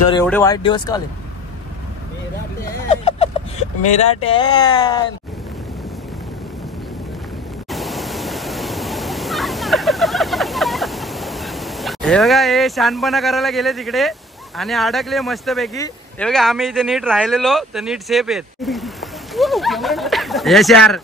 जर एवढे वाईट दिवस का आले? मेरा टॅन हे बघा, हे शानपणा करायला गेले तिकडे आणि अडकले मस्त पैकी. हे बघा, आम्ही इथे नीट राहिलेलो तर नीट सेफ आहेत. यस यार,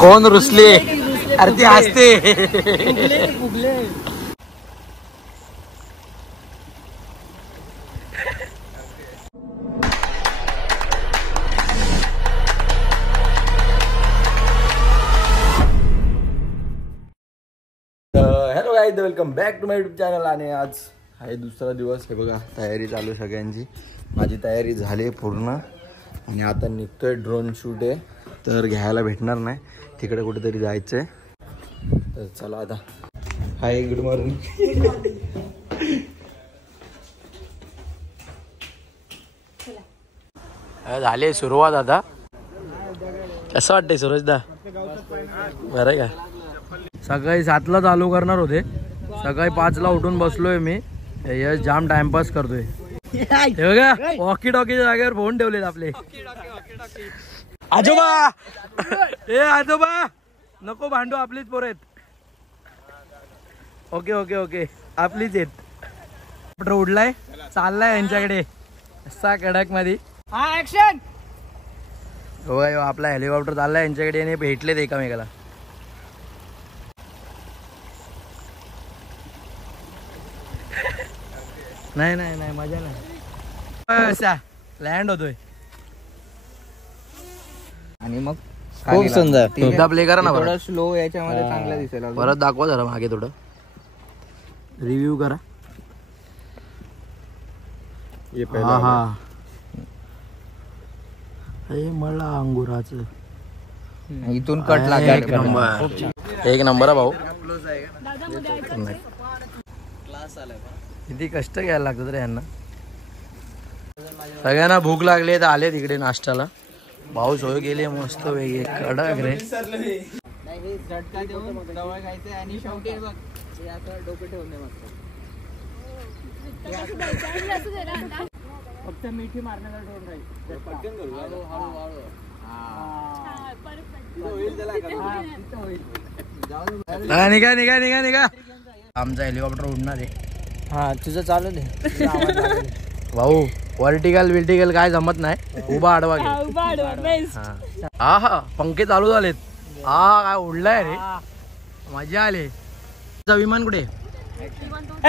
कोण रुसले? अरे ती हसते. Hello guys, welcome back to my YouTube channel. आणि आज आहे दुसरा दिवस. हे बघा, तयारी चालू सगळ्यांची. माझी तयारी झाली पूर्ण आणि आता निघतोय. ड्रोन शूट आहे तर घ्यायला भेटणार नाही, तिकडे कुठेतरी जायचं आहे. तर चला आता. हाय, गुड मॉर्निंग. झाली सुरुवात आता. कसं वाटतंय सूरजदा? बरं आहे का? सकाळी 7ला चालू करणार होते, सकाळी 5ला उठून बसलोय मी. यश जाम टाइमपास करतोय. हे बघा, वॉकी टॉकीच्या जागेवर फोन ठेवलेत आपले. आजोबा, ए आजोबा नको भांडू, आपलीच पोर आहेत. ओके ओके ओके, आपलीच आहेत. उडलाय, चाललाय यांच्याकडे असा कडक मध्ये. हा, ऍक्शन. आपला हेलिकॉप्टर चाललाय यांच्याकडे आणि भेटलेत एकामेकाला. नाही नाही नाही, मजा नाही. लँड होतोय आणि मग खूप सुंदर. एकदा प्ले करा ना, थोडं स्लो याच्यामध्ये चांगलं दिसेल. परत दाखवा जरा मागे, थोडं रिव्ह्यू करा. हा हा, हे मला अंगुराचं इथून कट लागेल. एक नंबर आहे भाऊ. किती कष्ट घ्यायला लागतात रे यांना. सगळ्यांना भूक लागली तर आले तिकडे नाश्त्याला. भाऊ सोय केली मस्त वेगळी कडक रे. झटका देऊन जवळ खायचंय आणि शेवटी बघ हे आता डोकं ठेवणे मस्त. फक्त मिठी मारण्याला ठेवून राहील. निघा निघा निघा निघा, आमचा हेलिकॉप्टर उडणार आहे. हा, तुझं चालू दे भाऊ. वर्टिकल काय जमत नाही, उभा आडवा घे. हा हा, पंखे चालू झालेत. हा, काय उडलाय रे, मजा आली. विमान कुठे?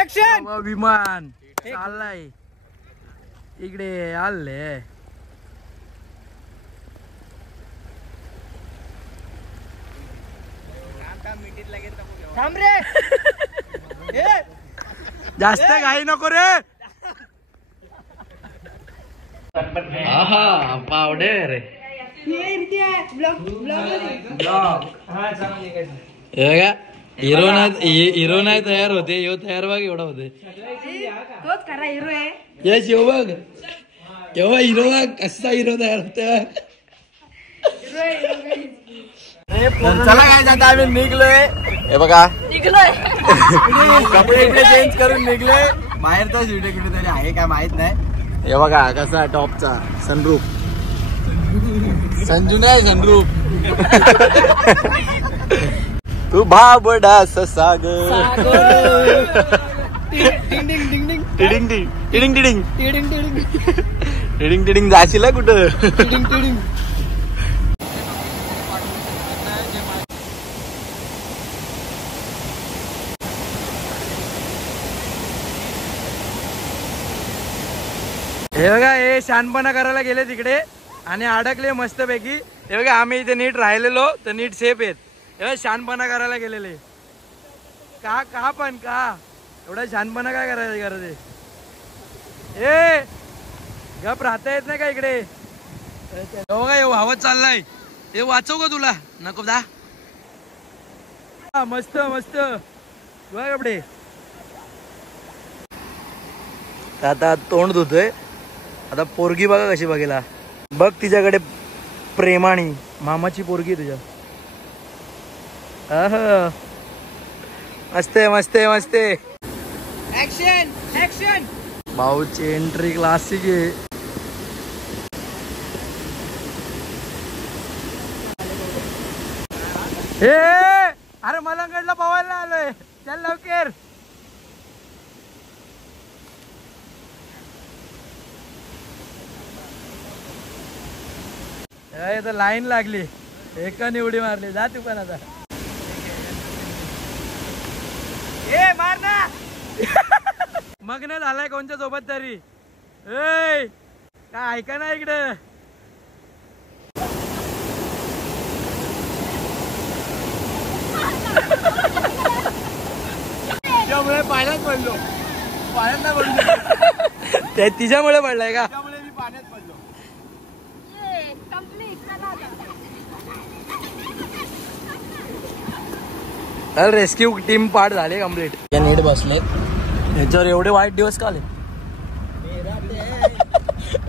ऍक्शन. विमान चाललाय इकडे. आले थांब रे. जास्त घाई नको रे. आहा, पावडे रे. हिरो नाही तयार होते, यो तयार बघ एवढा होते. यश यो बघ, तेव्हा हिरो बघ कसा हिरो तयार होते. चला काय जाता, आम्ही निघलोय. हे बघा, कपडे इकडे चेंज करून निघलोय. बाहेरचाच व्हिडिओ कुठेतरी आहे काय माहित नाही. हे बघा कसा टॉपचा सनरूफ. संजू नाही, सनरूफ. तू भाबडा साग. टिडिंग जाशील कुठं. हे बघा, हे शानपणा करायला गेले तिकडे आणि अडकले मस्त पैकी. हे बघा, आम्ही इथे नीट राहिलेलो तर नीट सेफ आहेत. हे शानपणा करायला गेलेले. का पण का एवढा शानपणा काय करायचं गरज आहे? ए गप राहता येत नाही का इकडे? बघा, हे वाहवत चाललाय. हे वाचव का तुला? नको दा. मस्त मस्त बघ कपडे. आता तोंड धुतोय. आता पोरगी बघा कशी बघेला. बघ तिच्याकडे प्रेमाणी. मामाची पोरगी तुझ्या. मस्त आहे मस्त आहे मस्त आहे. Action action. भाऊची एंट्री क्लासिक आहे. हे अरे मलंगडला पवायला आलोय. चल लवकर. इथं लाईन लागली. एकाने उडी मारली. जा तू पण आता. ए मार ना. मग्न झालाय कोणत्या सोबत तरी. ए काय ऐका ना इकडे. त्यामुळे पाण्यात पडलो. पाण्यात नाही पडलो. ते तिच्यामुळे पडलाय का. त्यामुळे मी पाण्यात पडलो. रेस्क्यू टीम पार्ट झाले कम्प्लीट. नीट बसले. याच्यावर एवढे वाईट दिवस का आले.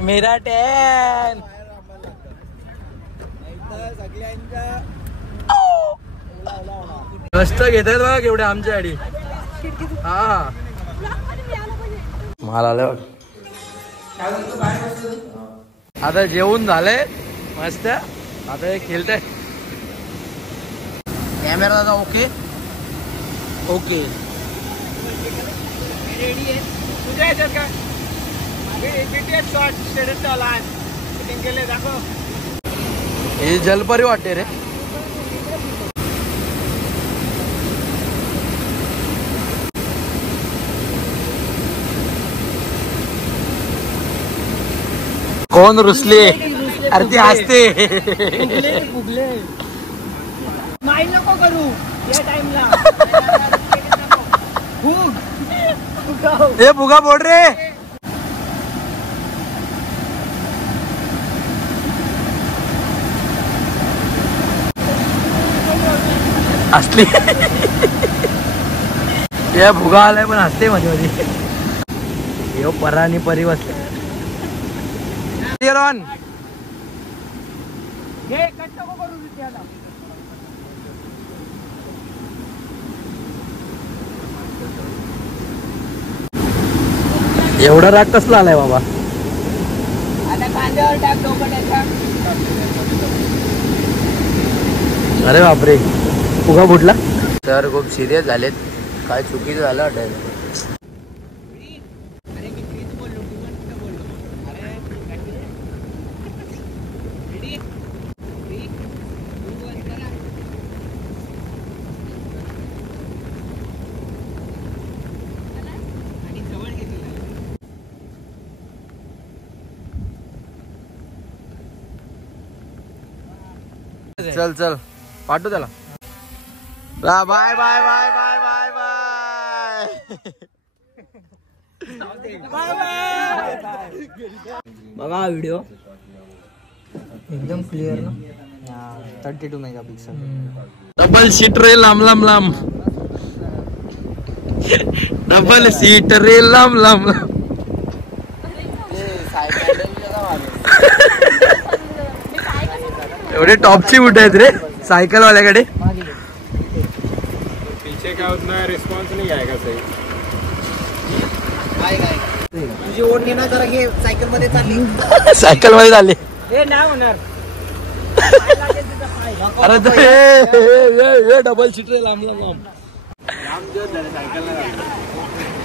मेरा टॅन कष्ट घेत आहेत बघा केवढे आमच्या आडी. हा माल आले बघ. आता जेवून झालंय मस्त. आता हे खेळतंय. कॅमेरा दादा ओके ओके. रेडी आहे तुझ्या ह्याच्यात का. बीटीएस शॉट स्टेटसचा लहान शूटिंग केले दाखव. हे जलपरी वाटते रे. कोण रुसले. अरे ती हसते. फुगले. माईल नको करू या टाइमला. हे बुगा बोल रे. असली या भुगा आलाय पण हसते मध्ये मध्ये. यो परानी परी बसले. हे कट नको करू त्याला. एवढा राग कसला आलाय बाबा. आता कांद्यावर टाक डोकं त्याच्या. अरे बापरे फुगा फुटला. सर खूप सिरियस झालेत. काय चुकीचं झालं वाटायला. अरे मी प्लीज बोललो तू पण कुठं बोललो. अरे रेडी 3 2 1 चला. आणि जवळ घेतलं. चल चल पाठवू त्याला. Bye bye bye bye bye bye बघा हा व्हिडिओ एकदम क्लिअर ना. 32 मेगापिक्सल. डबल सीट रे लांब लांब लांब. डबल सीट रे लांब लांब. एवढे टॉपची बुट आहेत रे सायकल वाल्याकडे. पीछे का उतना रिस्पॉन्स नहीं आएगा सही. तुझी ओढ घे ना जरा. घे सायकल मध्ये चालली. सायकल मध्ये झाले. हे नाही होणार. अरे डबल सीट रे लांब लांब लांब.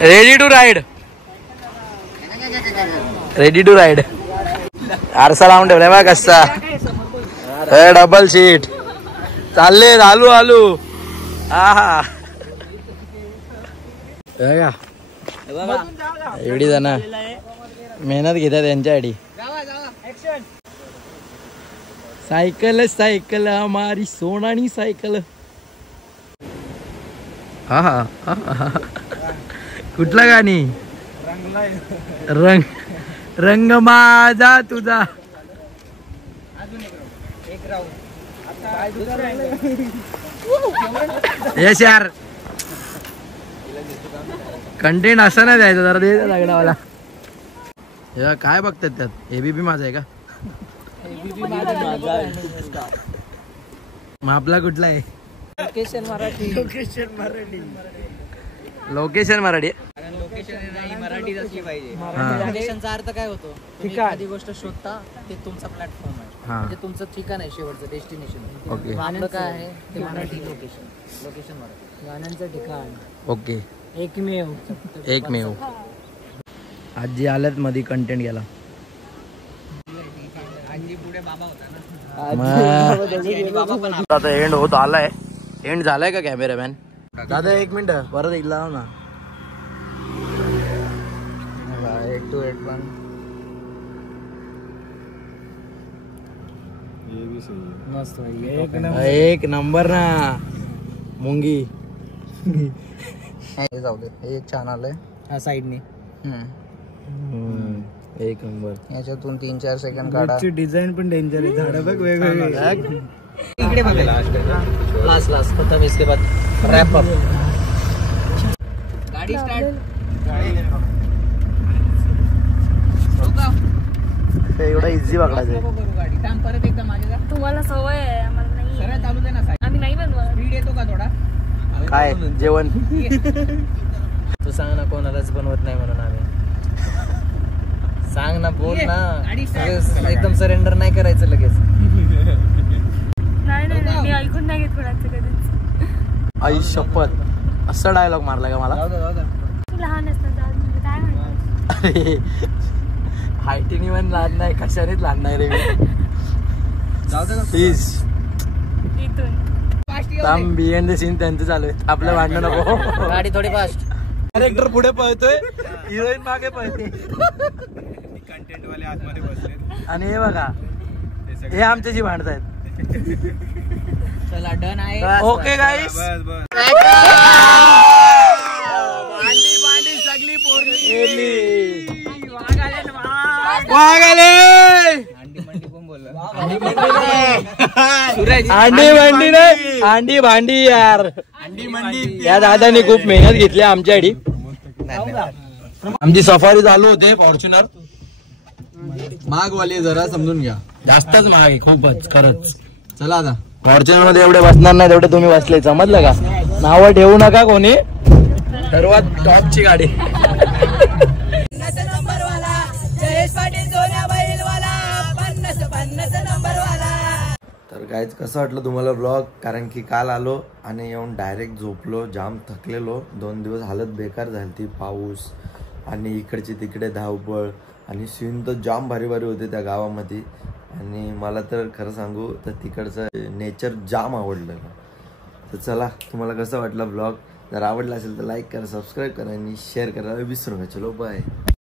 Ready to ride. Ready to ride. आरसा लावून ठेवलाय बा कसा. डबल सीट चालले. आलू आलू. हा एवढी जण मेहनत घेतात त्यांच्यासाठी. सायकल सायकल हमारी सोनानी सायकल. हा हा कुठला गाणी. रंग रंग माझा तुझा. यस यार कंटेंट असं नाही द्यायचं जरा. दे लागणावाला. काय बघतात त्यात. एबीपी माझा आहे का. मग आपला कुठला आहे. लोकेशन मराठी. लोकेशन मराठी. कारण लोकेशन नाही मराठीच असली पाहिजे. हा. लोकेशनचा अर्थ काय होतो? तुम्ही एखादी गोष्ट शोधता ते तुमचा प्लॅटफॉर्म आहे. हा. म्हणजे तुमचं ठिकाण आहे शेवटचं डेस्टिनेशन. ओके. आपलं काय आहे ते मराठी लोकेशन. लोकेशन मराठी. गाण्यांचं ठिकाण. ओके. एकमेव. आजी आल्यात मध्ये कंटेंट गेला. आजी पुढे बाबा होता ना. मग आता एंड होत आलाय. एंड झालाय का कॅमेरामॅन? दादा 1 मिनिट परत एकदा लाव ना. 8 to 8 पण मस्त एक नंबर ना मुंगी. हे जाऊ दे. हे एक छान आलंय ह्या साईडने. एक नंबर. याच्यातून 3-4 सेकंड काढा. डिझाईन पण डेंजर आहे. झाडं बघ वेगवेगळे. इकडे बघ. लास्ट खतम. इसके बाद रॅप अप. गाडी स्टार्ट. एवढा इझी पकडायचं. गाडी थांब. परत एकदा मागे जा. तुम्हाला सवय आहे आम्हाला नाही. सरळ चालू दे ना. आम्ही नाही बनवत. स्पीड येतो का थोडा? काय जेवण? तू सांग ना कोणालाच बनवत नाही म्हणून आम्ही. सांग ना. बोल ना. एकदम सरेंडर नाही करायचं लगेच. नाही मी ऐकून नाही घेत कोणाचं कधीच. आई शपथ असा डायलॉग मारला का मला? तू लहान असताना काय म्हणतो? हायटीनी पण लहान नाही, कशानेच लहान नाही रे मी. प्लीज इथून बिहाइंड द सीन त्यांचं चालू आहे. आपलं भांडण नको. गाडी थोडी फास्ट. कॅरेक्टर पुढे पळतोय, हिरोईन मागे पळते. कंटेंट वाले आतमध्ये बसले. आणि हे बघा हे आमच्याशी भांडतायत. चला डन आहे. ओके गाईस. बस बस. भांडी सगळी पोरली. वाघ आले. अंडी मंडी पण बोलला. अंडी भांडी नाही, अंडी भांडी यार. अंडी मंडी. या दादाने खूप मेहनत घेतली आमच्यासाठी. आमची सफारी चालू होते. फॉर्च्युनर मागवाले जरा समजून घ्या. जास्तच महाग आहे, खूपच खरंच. चला आता फॉर्च्युनर मध्ये एवढे बसणार नाही तेवढे तुम्ही बसले. समजलं का? नावं ठेवू नका कोणी. सर्वात टॉपची गाडी. तर गाईज कसं वाटलं तुम्हाला ब्लॉग? कारण की काल आलो आणि येऊन डायरेक्ट झोपलो. जाम थकलेलो. 2 दिवस हालत बेकार झाली ती. पाऊस आणि इकडची तिकडे धावपळ आणि सीन तर जाम भारी भारी होते त्या गावामध्ये. आणि मला तर खरं सांगू तर तिकडचं नेचर जाम आवडलं. तर चला तुम्हाला कसं वाटलं ब्लॉग? जर आवडला असेल तर लाईक करा, सबस्क्राईब करा आणि शेअर करायला विसरू नका. चलो बाय.